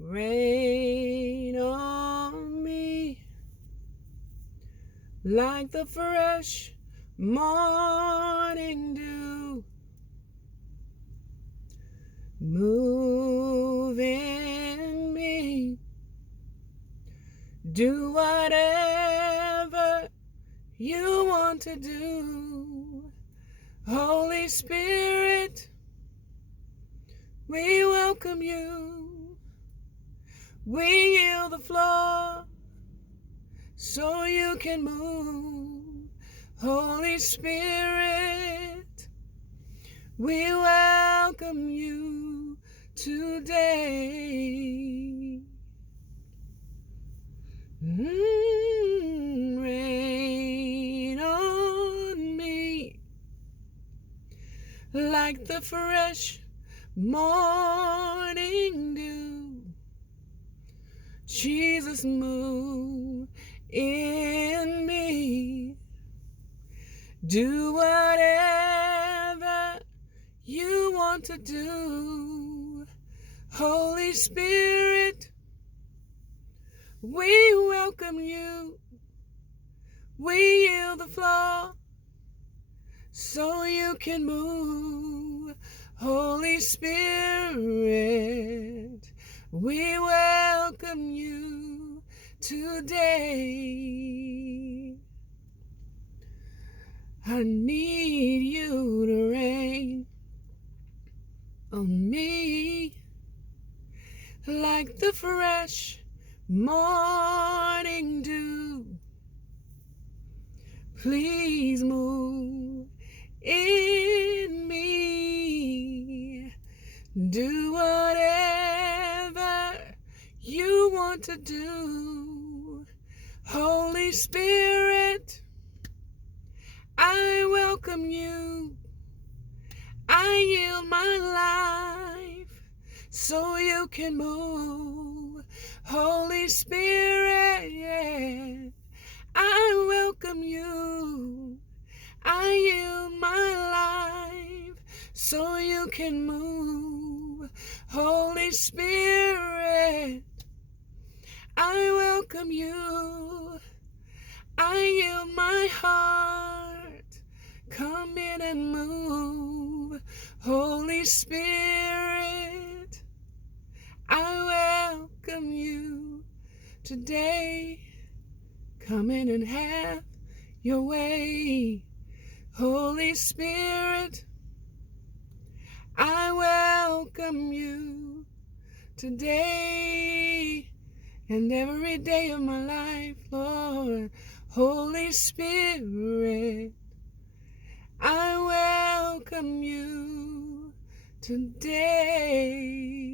Rain on me like the fresh morning dew. Move in me. Do whatever you want to do. Holy Spirit, we welcome you. We yield the floor so you can move. Holy Spirit, we welcome you today. Rain on me like the fresh morning dew. Jesus, move in me. Do whatever you want to do. Holy Spirit, we welcome you. We yield the floor so you can move. Holy Spirit, we welcome you today. I need you to rain on me like the fresh morning dew. Please move in me. Do whatever you want to do. Holy Spirit, I welcome you. I yield my life so you can move. Holy Spirit, I welcome you. I yield my life so you can move. Holy Spirit, I welcome you. I yield my heart. Come in and move. Holy Spirit, I welcome you today. Come in and have your way. Holy Spirit, I welcome you today and every day of my life, Lord. Holy Spirit, I welcome you today.